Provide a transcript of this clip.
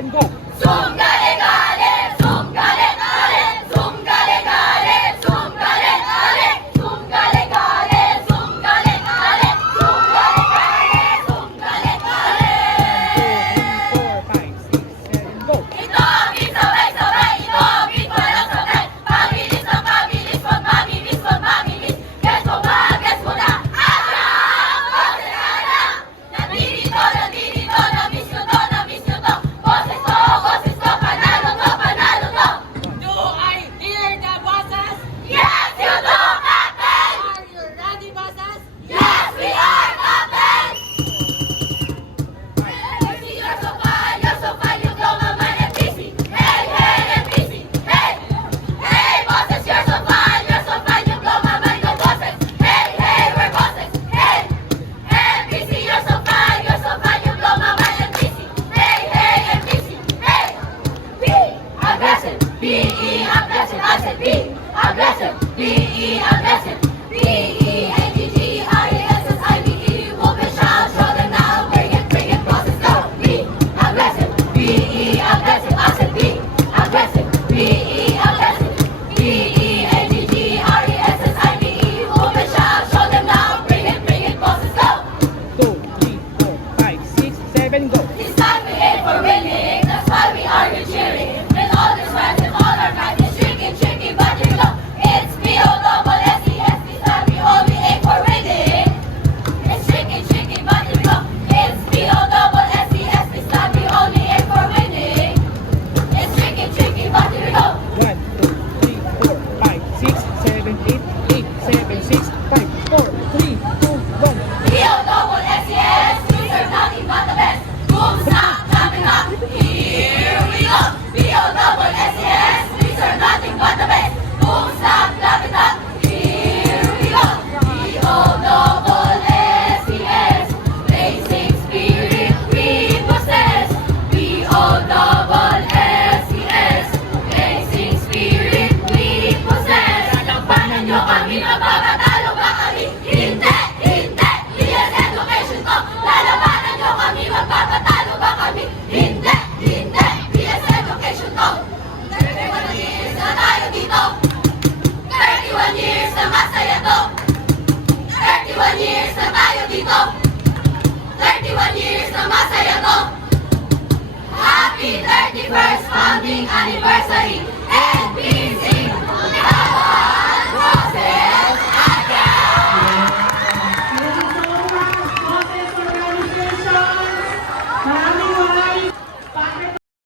7, go! Sungale-gale, sungale-gale, sungale-gale, sungale-gale, sungale-gale, sungale-gale, sungale-gale, sungale-gale. 1, 2, 3, 4, 5, 6, 7, go! Ito ang sabay-sabay, ito ang walang sabay. Mabilis na mabilis, pag mabilis, pag mabilis. Guess mo ba, guess mo na, alam! Pasalala! Nandito, nandito, na-miss nyo to, na-miss nyo to. Boses ko, panalo to. Do I hear the bosses? Yes, you do, Captain! Are you ready, bosses? Yes, we are, Captain! Hey, you're so fine, you blow my mind and busy. Hey, and busy. Hey, bosses, you're so fine, you blow my mind, no bosses. Hey, we're bosses. Hey, busy, you're so fine, you blow my mind and busy. Hey, and busy. Hey, be aggressive, B-E aggressive, I said be aggressive, B-E aggressive, B-E-A-G-G-R-E-S-S-I-V-E, whoop and shout, show them now, bring it, bosses, go, be aggressive, B-E aggressive, I said be aggressive, B-E aggressive, B-E-A-G-G-R-E-S-S-I-V-E, whoop and shout, show them now, bring it, bosses, go. 2, 3, 4, 5, 6, 7, go! This time we aim for winning, that's why we are cheering, with all this